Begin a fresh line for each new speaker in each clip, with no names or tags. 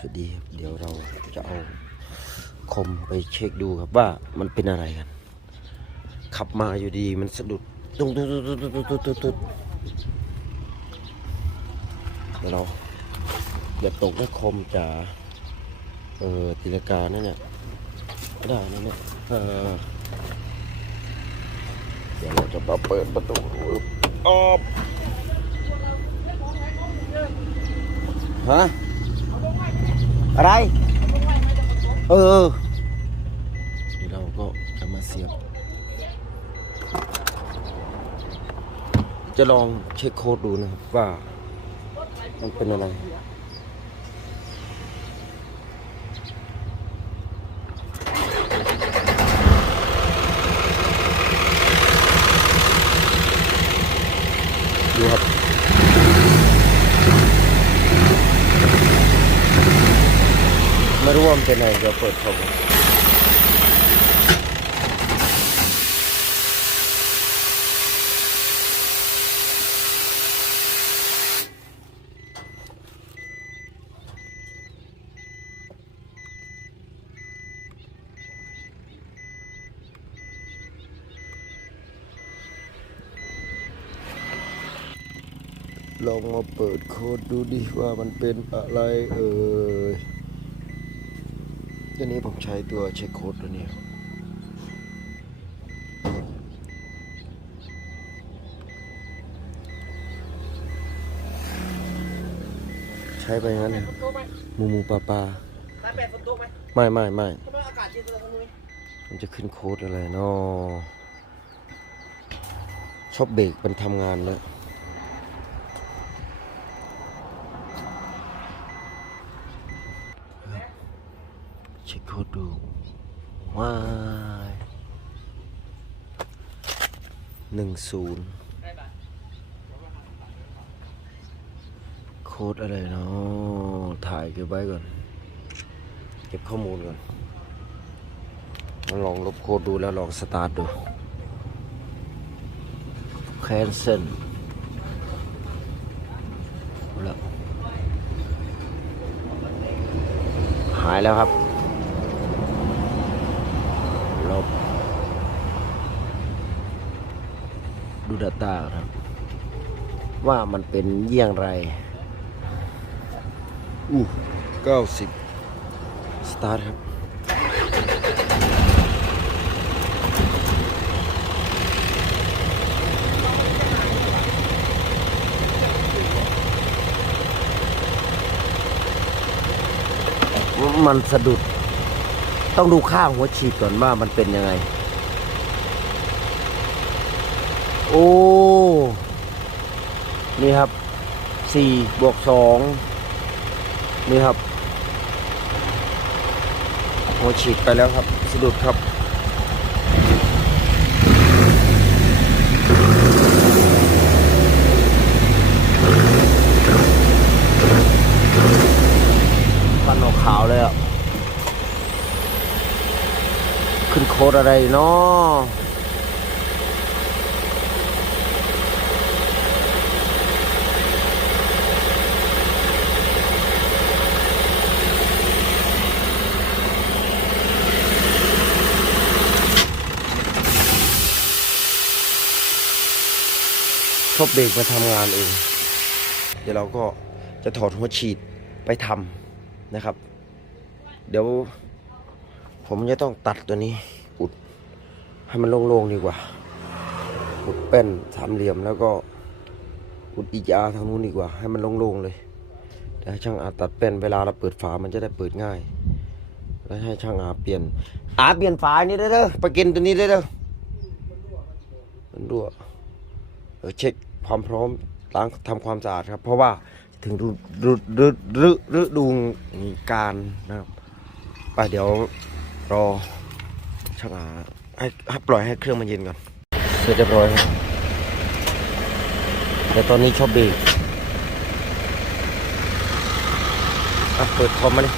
สวัสดีครับเดี๋ยวเราจะเอาคมไปเช็คดูครับว่ามันเป็นอะไรกัน ขับมาอยู่ดีมันสะดุดตุ้งตุ้งตุ้งตุ้งตุ้งตุ้งตุ้งตุ้งเดี๋ยวเราอย่าตกนะคมจะเออตีลกานั่นเนี่ยไม่ได้นะเนี่ยเออเดี๋ยวเราจะมาเปิดประตูออบฮะ อะไร เออเดี๋ยวเราก็จะมาเสียบ จะลองเช็คโค้ดดูนะครับว่ามันเป็นอะไร ดูครับ ไม่ รู้ว่ามันเป็นอะไรเดี๋ยวเปิดเขาลองมาเปิดโค้ดดูดิว่ามันเป็นอะไรเอ่ย ตัวนี้ผมใช้ตัวเช็คโค้ดตัวนี้ใช้ไปงั้นนะ
ฝนตกไหม
มูมูปลาปลา
ไม่
ไม่ไม่
ทำไมอากาศเย็นจังเลย
มันจะขึ้นโค้ดอะไรเนาะชอบเบรกมันทำงานแล้ว เช็คโคดดูว้ายหนึ่งศูนย์โค้ดอะไรเนาะถ่ายเก็บไว้ก่อน เก็บข้อมูลก่อนมาลองลบโค้ดดูแล้วลองสตาร์ทดู cancel แล้วหายแล้วครับ ลบ ดู Data ครับ ว่ามันเป็นเยี่ยงไร อู้เก้าสิบสตาร์ทครับ มันสะดุด ต้องดูค่างหัวฉีดก่อนว่ามันเป็นยังไง โอ้ นี่ครับสี่บวกสองนี่ครับหัวฉีดไปแล้วครับสะดุดครับฟันออกขาวเลยอะ ขึ้นโคดอะไรเนาะ ชอบเบรกมาทำงานเอง เดี๋ยวเราก็จะถอดหัวฉีดไปทำนะครับ เดี๋ยวผมจะต้องตัดตัวนี้อุดให้มันโล่งๆดีกว่า อุดเป็นสามเหลี่ยมแล้วก็อุดอีจาทางนู้นดีกว่า ให้มันโล่งๆเลยเดี๋ยวให้ช่างอาตัดเป็นเวลาเราเปิดฝามันจะได้เปิดง่าย แล้วให้ช่างอาเปลี่ยนอาเปลี่ยนฝาอันนี้ได้เด้อประกินตัวนี้ได้เด้อมันรั่วเออเช็ค ความพร้อมล้างทำความสะอาดครับ เพราะว่าถึงฤฤฤฤฤดูการนะครับไปเดี๋ยวรอช่างอาให้ให้ปล่อยให้เครื่องมันเย็นก่อนเสร็จเรียบร้อยครับแต่ตอนนี้ชอบเบรกอะเปิดคอมมาดิ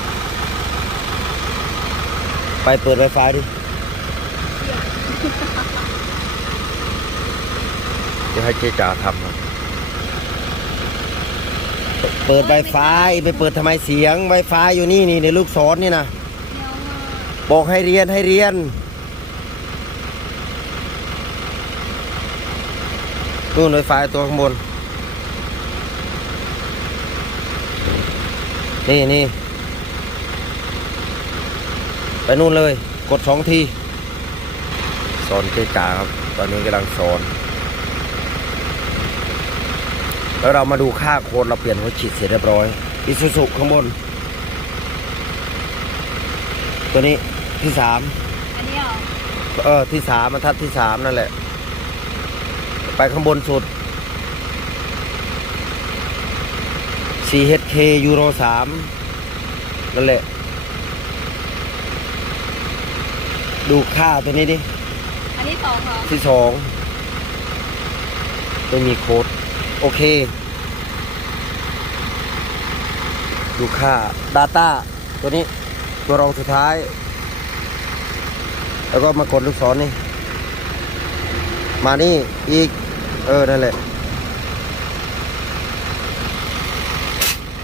ไปเปิดไวไฟดิ เดี๋ยวให้เจ๊จ๋าทำครับเปิดไวไฟไปเปิดทำไมเสียงไวไฟอยู่นี่นี่ในลูกศรนี่นะ
เดี๋ยวมา
บอกให้เรียนให้เรียนนู่นไวไฟตัวข้างบน นี่นี่ไปนู่นเลย กดสองทีสอนเจ๊จ๋าครับ ตอนนี้กำลังสอน แล้วเรามาดูค่าโค้ดเราเปลี่ยนหัวฉีดเสร็จเรียบร้อยอิซูซุข้างบน ตัวนี้ที่สาม
อันนี้เหรอ
เออที่สามบรรทัดที่สามนั่นแหละ ไปข้างบนสุด 4HK ยูโรสามนั่นแหละ ดูค่าตัวนี้ดิ
อันนี้สองเหรอ
ที่สองไม่มีโค้ด โอเค ดูค่า Data ตัวนี้ตัวรองสุดท้าย แล้วก็มากดลูกศรนี่ มานี่อีก เออ นั่นแหละ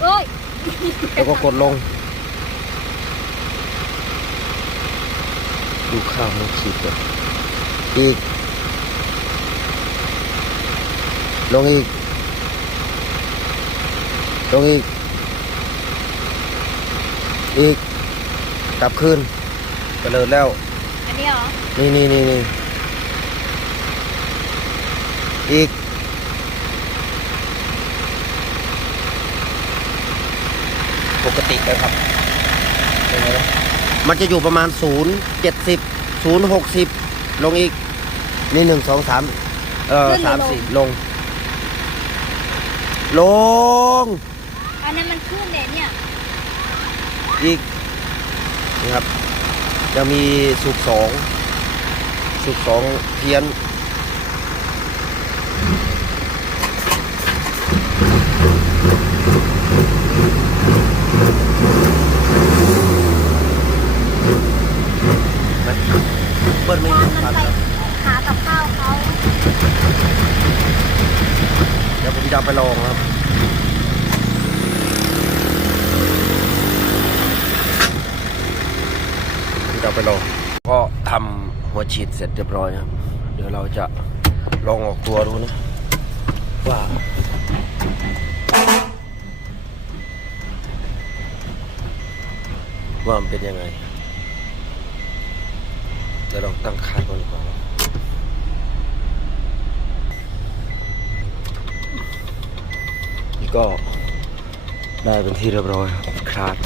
เอ้ย
แล้วก็กดลง ดูค่ามันขีดก่อนอีก ลงอีก ลงอีก อีก กลับคืนกระเลิดแล้ว
อันนี้เหรอ
นี่นี่นี่นี่อีก ปกติเลยครับเป็นไงวะมันจะอยู่ประมาณ 0 70 0 60 ลงอีก นี่หนึ่งสองสามเออสามสี่ลง ลง
อันนั้นมันขึ้นเลยเนี่ย
อีกนี่ครับ จะมีสุกสองสุกสองเพี้ยนเปิดไม่
ว่า
มี
มัน
ฟัน
ไปหากับข้าวเขา
เดี๋ยวผมจะเอาไปลองครับ ผมจะเอา ไปลอง ก็ทำหัวฉีดเสร็จเรียบร้อยครับ เดี๋ยวเราจะลองออกตัวดูนะว่าว่ามันเป็นยังไงเดี๋ยวลองตั้งค่าก่อนดีกว่านี่ก็ได้เป็นที่เรียบร้อยครับคลาด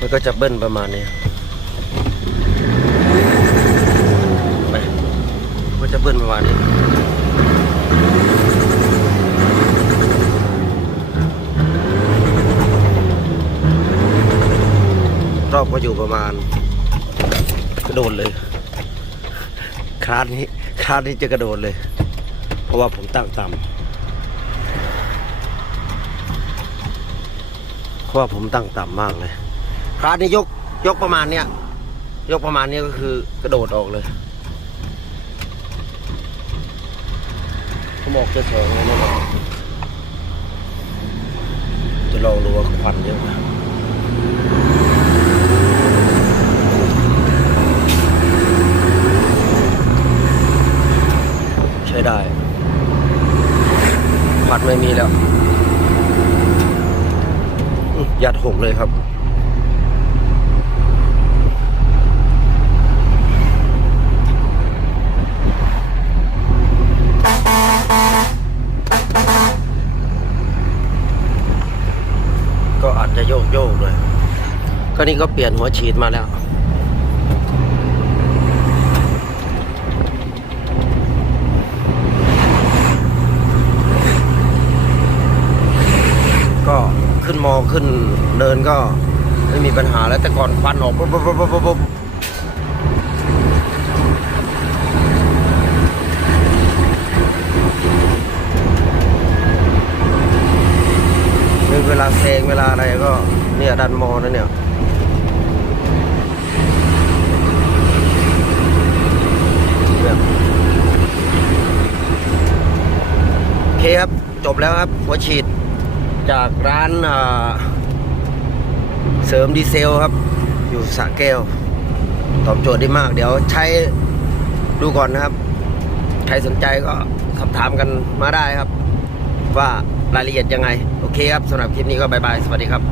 มันก็จะเบิ้ลประมาณนี้ไปมันก็จะเบิ้ลประมาณนี้รอบก็อยู่ประมาณกระโดดเลยคลาดนี้คลาดนี้จะกระโดดเลย เพราะว่าผมตั้งต่ำเพราะว่าผมตั้งต่ำมากเลย คลาดนี้ยกยกประมาณเนี้ยยกประมาณเนี้ยก็คือกระโดดออกเลยผมออกจะสองเลยนะจะลองดูว่าควันเยอะไหมใช้ได้ควันไม่มีแล้ว ยัดหงเลยครับ ก็อาจจะ โยกโยกเลย ก็นี่ก็เปลี่ยนหัวฉีดมาแล้ว ก็ขึ้นมอขึ้นเดินก็ไม่มีปัญหาแล้วแต่ก่อนควันออกปุ๊บปุ๊บปุ๊บปุ๊บปุ๊บ เวลาอะไรก็เนี่ยดันมอนะเนี่ยเนี่ยเคครับ จบแล้วครับ หัวฉีดจากร้านาเสริมดีเซลครับ อยู่สระแก้ว ตอบโจทย์ได้มาก เดี๋ยวใช้ดูก่อนนะครับ ใครสนใจก็สอบถามกันมาได้ครับ ว่า รายละเอียดยังไง โอเคครับสำหรับคลิปนี้ก็บายบาย สวัสดีครับ